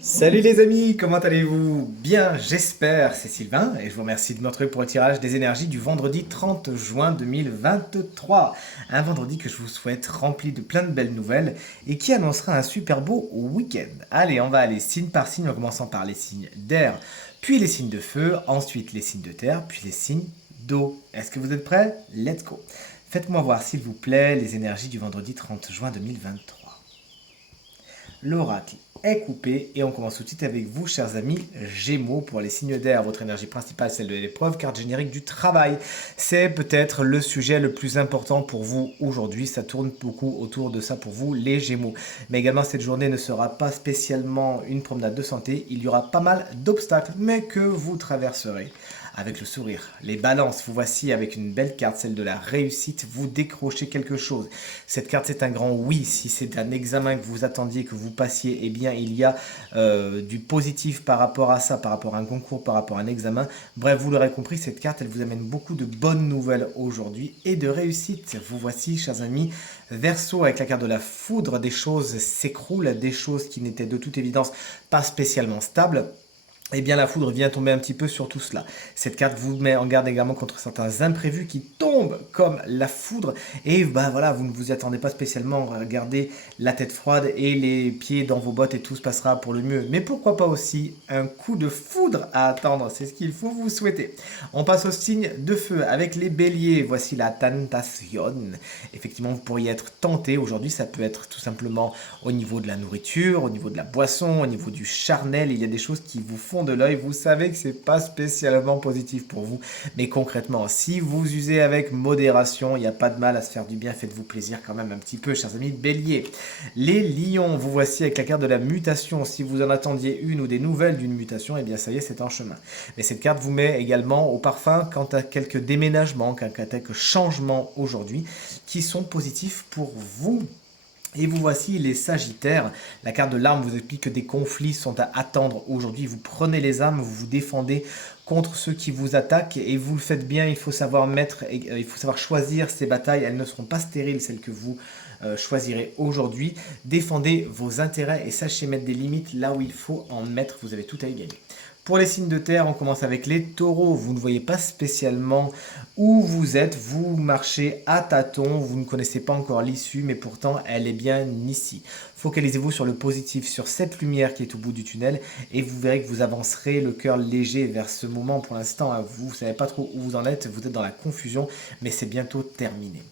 Salut les amis, comment allez-vous? Bien, j'espère, c'est Sylvain et je vous remercie de me retrouver pour le tirage des énergies du vendredi 30 juin 2023. Un vendredi que je vous souhaite rempli de plein de belles nouvelles et qui annoncera un super beau week-end. Allez, on va aller signe par signe en commençant par les signes d'air, puis les signes de feu, ensuite les signes de terre, puis les signes d'eau. Est-ce que vous êtes prêts? Let's go. Faites-moi voir s'il vous plaît les énergies du vendredi 30 juin 2023. L'oracle est coupé et on commence tout de suite avec vous, chers amis Gémeaux, pour les signes d'air. Votre énergie principale, celle de l'épreuve, carte générique du travail. C'est peut-être le sujet le plus important pour vous aujourd'hui. Ça tourne beaucoup autour de ça pour vous, les Gémeaux. Mais également, cette journée ne sera pas spécialement une promenade de santé. Il y aura pas mal d'obstacles, mais que vous traverserez avec le sourire. Les balances, vous voici avec une belle carte, celle de la réussite, vous décrochez quelque chose. Cette carte, c'est un grand oui. Si c'est un examen que vous attendiez, que vous passiez, eh bien, il y a du positif par rapport à ça, par rapport à un concours, par rapport à un examen. Bref, vous l'aurez compris, cette carte, elle vous amène beaucoup de bonnes nouvelles aujourd'hui et de réussite. Vous voici, chers amis, Verseau, avec la carte de la foudre, des choses s'écroulent, des choses qui n'étaient de toute évidence pas spécialement stables. Eh bien, la foudre vient tomber un petit peu sur tout cela. Cette carte vous met en garde également contre certains imprévus qui tombent comme la foudre. Et bah voilà, vous ne vous y attendez pas spécialement. Regardez la tête froide et les pieds dans vos bottes et tout se passera pour le mieux. Mais pourquoi pas aussi un coup de foudre à attendre? C'est ce qu'il faut vous souhaiter. On passe au signe de feu avec les béliers. Voici la tentation. Effectivement, vous pourriez être tenté aujourd'hui. Ça peut être tout simplement au niveau de la nourriture, au niveau de la boisson, au niveau du charnel. Il y a des choses qui vous font de l'œil, vous savez que c'est pas spécialement positif pour vous, mais concrètement, si vous usez avec modération, il n'y a pas de mal à se faire du bien, faites-vous plaisir quand même un petit peu, chers amis béliers. Les lions, vous voici avec la carte de la mutation, si vous en attendiez une ou des nouvelles d'une mutation, eh bien ça y est, c'est en chemin. Mais cette carte vous met également au parfum quant à quelques déménagements, quant à quelques changements aujourd'hui, qui sont positifs pour vous. Et vous voici les Sagittaires. La carte de l'arme vous explique que des conflits sont à attendre aujourd'hui. Vous prenez les armes, vous vous défendez contre ceux qui vous attaquent et vous le faites bien. Il faut savoir il faut savoir choisir ces batailles. Elles ne seront pas stériles, celles que vous choisirez aujourd'hui. Défendez vos intérêts et sachez mettre des limites là où il faut en mettre. Vous avez tout à y gagner. Pour les signes de terre, on commence avec les taureaux. Vous ne voyez pas spécialement où vous êtes, vous marchez à tâtons, vous ne connaissez pas encore l'issue, mais pourtant elle est bien ici. Focalisez-vous sur le positif, sur cette lumière qui est au bout du tunnel, et vous verrez que vous avancerez le cœur léger vers ce moment. Pour l'instant, vous ne savez pas trop où vous en êtes, vous êtes dans la confusion, mais c'est bientôt terminé.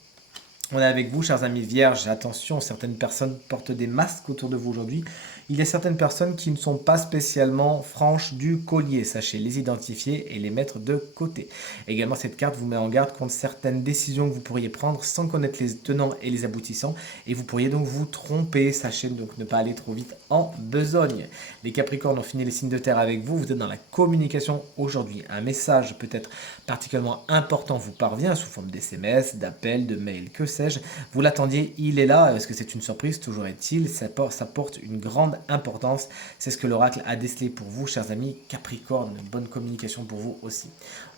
On est avec vous, chers amis vierges. Attention, certaines personnes portent des masques autour de vous aujourd'hui. Il y a certaines personnes qui ne sont pas spécialement franches du collier. Sachez les identifier et les mettre de côté. Également, cette carte vous met en garde contre certaines décisions que vous pourriez prendre sans connaître les tenants et les aboutissants. Et vous pourriez donc vous tromper. Sachez donc ne pas aller trop vite en besogne. Les Capricornes ont fini les signes de terre avec vous. Vous êtes dans la communication aujourd'hui. Un message peut-être particulièrement important vous parvient sous forme d'SMS, d'appels, de mails, que sais-je. Vous l'attendiez, il est là. Est-ce que c'est une surprise? Toujours est-il. Ça porte une grande importance. C'est ce que l'oracle a décelé pour vous, chers amis Capricorne. Bonne communication pour vous aussi.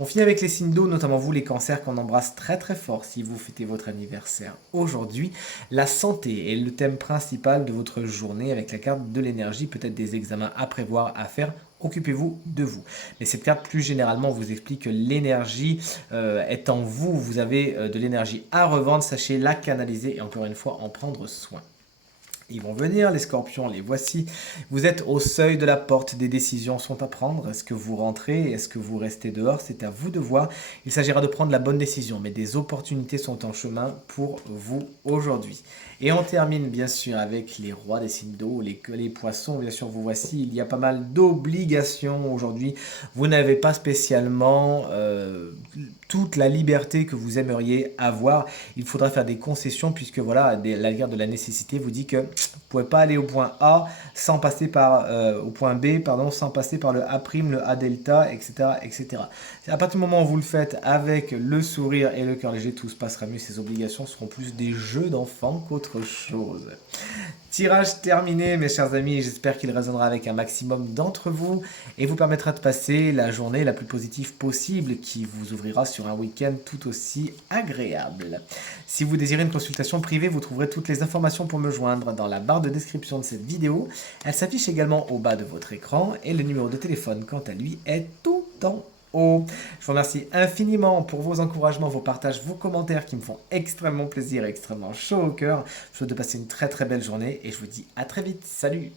On finit avec les signes d'eau, notamment vous, les cancers, qu'on embrasse très très fort si vous fêtez votre anniversaire aujourd'hui. La santé est le thème principal de votre journée avec la carte de l'énergie, peut-être des examens à prévoir, à faire. Occupez-vous de vous. Mais cette carte, plus généralement, vous explique que l'énergie est en vous. Vous avez de l'énergie à revendre. Sachez la canaliser et encore une fois en prendre soin. Ils vont venir, les scorpions, les voici. Vous êtes au seuil de la porte, des décisions sont à prendre. Est-ce que vous rentrez? Est-ce que vous restez dehors? C'est à vous de voir. Il s'agira de prendre la bonne décision, mais des opportunités sont en chemin pour vous aujourd'hui. Et on termine bien sûr avec les rois des signes d'eau, les poissons, bien sûr, vous voici. Il y a pas mal d'obligations aujourd'hui. Vous n'avez pas spécialement toute la liberté que vous aimeriez avoir. Il faudra faire des concessions puisque voilà, la guerre de la nécessité vous dit que vous ne pouvez pas aller au point A sans passer par au point B, pardon, sans passer par le A', le A delta, etc., etc. À partir du moment où vous le faites avec le sourire et le cœur léger, tout se passera mieux. Ces obligations seront plus des jeux d'enfants qu'autre chose. Tirage terminé, mes chers amis. J'espère qu'il résonnera avec un maximum d'entre vous et vous permettra de passer la journée la plus positive possible qui vous ouvrira sur un week-end tout aussi agréable. Si vous désirez une consultation privée, vous trouverez toutes les informations pour me joindre dans la barre de description de cette vidéo. Elle s'affiche également au bas de votre écran et le numéro de téléphone, quant à lui, est tout en haut. Je vous remercie infiniment pour vos encouragements, vos partages, vos commentaires qui me font extrêmement plaisir et extrêmement chaud au cœur. Je vous souhaite de passer une très très belle journée et je vous dis à très vite. Salut!